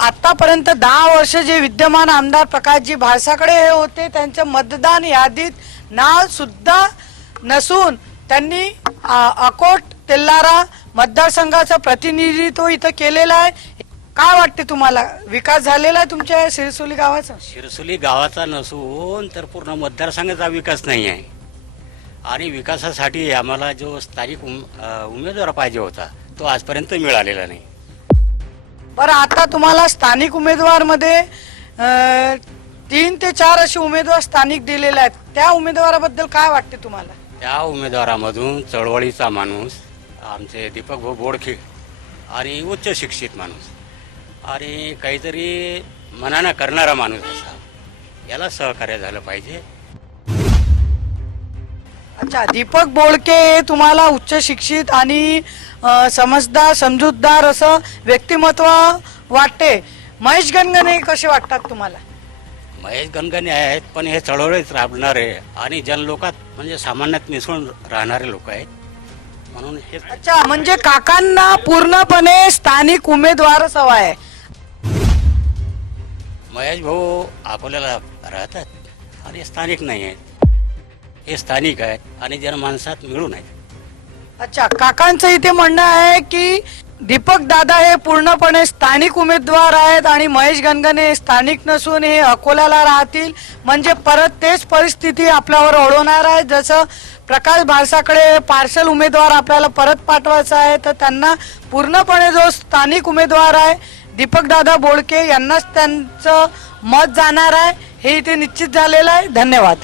आतापर्यंत दहा वर्ष जे विद्यमान आमदार प्रकाशजी भाळसाकडे हे होते त्यांच्या मतदान यादीत नाव सुद्धा नसून त्यांनी अकोट तेल्लारा मतदारसंघाचं प्रतिनिधित्व इथं केलेलं आहे. काय वाटते तुम्हाला? विकास झालेला आहे तुमच्या शिरसुली गावाचा? शिरसोली गावाचा नसून तर पूर्ण मतदारसंघाचा विकास नाही आहे. आणि विकासासाठी आम्हाला जो स्थानिक उम अ, उमेदवार पाहिजे होता तो आजपर्यंत मिळालेला नाही. पर आता तुम्हाला स्थानिक उमेदवारमध्ये तीन ते चार असे उमेदवार स्थानिक दिलेले आहेत. त्या उमेदवाराबद्दल काय वाटते तुम्हाला? त्या उमेदवारामधून चळवळीचा माणूस आमचे दीपक भाऊ बोडखे आणि उच्च शिक्षित माणूस आणि काहीतरी मनानं करणारा माणूस असा. याला सहकार्य झालं पाहिजे. अच्छा दीपक बोळके हे तुम्हाला उच्च शिक्षित आणि अं, समजदार समजूतदार असं व्यक्तिमत्व वाटते. महेश गणगणे कसे वाटतात तुम्हाला? महेश गणगणे आहेत पण हे चळवळीत राबणारे आणि जनलोकात म्हणजे सामान्यात मिसळून राहणारे लोक आहेत. म्हणून हे अच्छा म्हणजे काकांना पूर्णपणे स्थानिक उमेदवारच हवा आहे. महेश भाऊ अकोल्याला राहतात आणि स्थानिक नाही आहेत. हे स्थानिक आहे आणि जनमानसात मिळून आहे. अच्छा काकांचं इथे म्हणणं आहे की दीपक दादा हे पूर्णपणे स्थानिक उमेदवार आहेत आणि महेश गणगणे हे स्थानिक नसून हे अकोल्याला राहतील. म्हणजे परत तेच परिस्थिती आपल्यावर ओढवणार आहे. जसं प्रकाश भारसाकडे पार्सल उमेदवार आपल्याला परत पाठवायचा आहे तर त्यांना पूर्णपणे जो स्थानिक उमेदवार आहे दीपक दादा बोळके यांनाच त्यांचं मत जाणार आहे. हे इथे निश्चित झालेलं आहे. धन्यवाद.